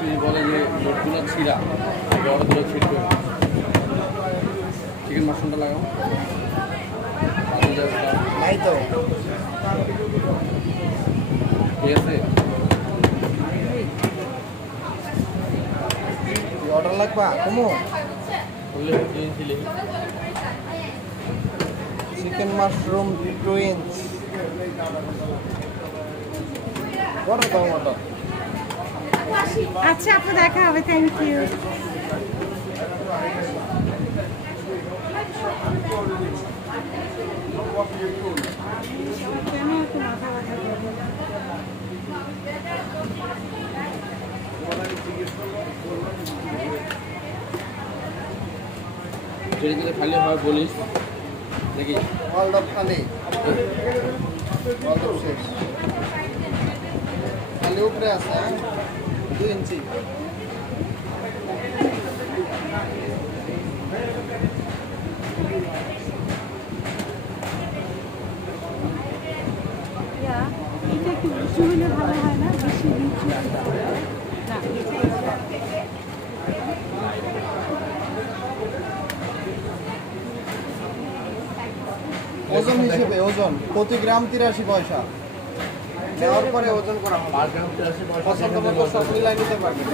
মিস্ত্রি বলে যে লোকগুলো ছিঁড়া বড়গুলো ছিঁড়বে চিকেন মাশরুমটা লাগাও নাই তো ঠিক আছে অর্ডার লাগবা কমো চিকেন মাশরুম 2 ইঞ্চ বড় দাও মতো আচ্ছা আপু দেখা হবে থ্যাংক ইউ কেন এত মাথা ব্যথা যদি খালি হয় বলিস দেখি অল অফ খালি অল অফ শেষ খালি উপরে আছে 2 ইঞ্চি এটা একটু উঁচু হলে ভালো হয় না বেশি নিচু না ওজন হিসেবে ওজন প্রতি গ্রাম 83 পয়সা নেওয়ার পরে ওজন করা হবে পার গ্রাম 83 পয়সা পছন্দ মতো সব মিলাই নিতে পারবেন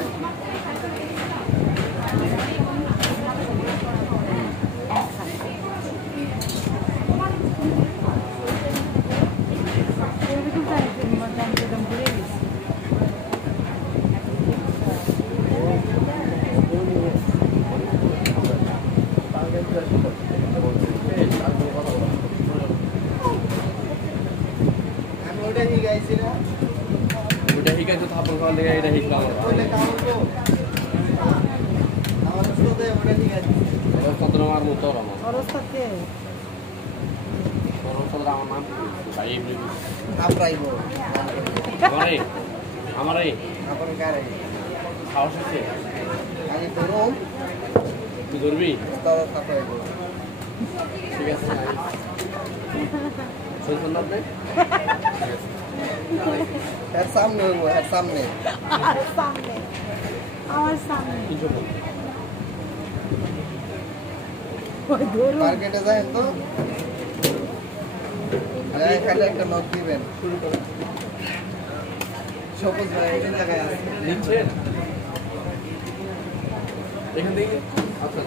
ওটা হিকাইছো থাপল খাওয়া লেগে এটা হিকলাম আমার মতো আমার আমার নাম ভাই আমারে সাহস আছে তুই ধরবি ঠিক আছে এর সামনে হইব এর সামনে আমার সামনে মার্কেটে যায় তো খালি একটা নখ দিবেন শুরু করুন সবুজ ভাই এই জায়গায় আছে নিচ্ছেন এখান থেকে আচ্ছা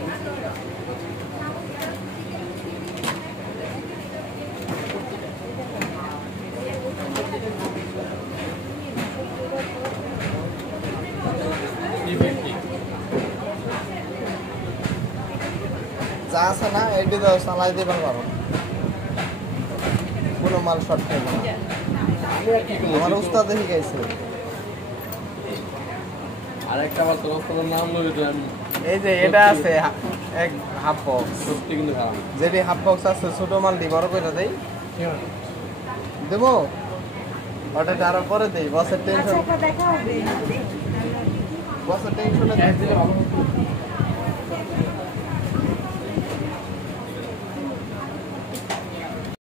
যা আছে না এটি দাও চালাই দিবার পারো কোনো মাল শর্ট খাইবে না আমার উস্তাদ দেখি গাইছে আরেকটা আবার তোর নাম লই তো আমি এই যে এটা আছে এক হাফ বক্স সত্যি কিন্তু খারাপ যেটি হাফ বক্স আছে ছোট মাল দি বড় করে দেই দেবো ওটা আরো পরে দেই বসের টেনশন আচ্ছা দেখা হবে বসের টেনশনে দিলে ভালো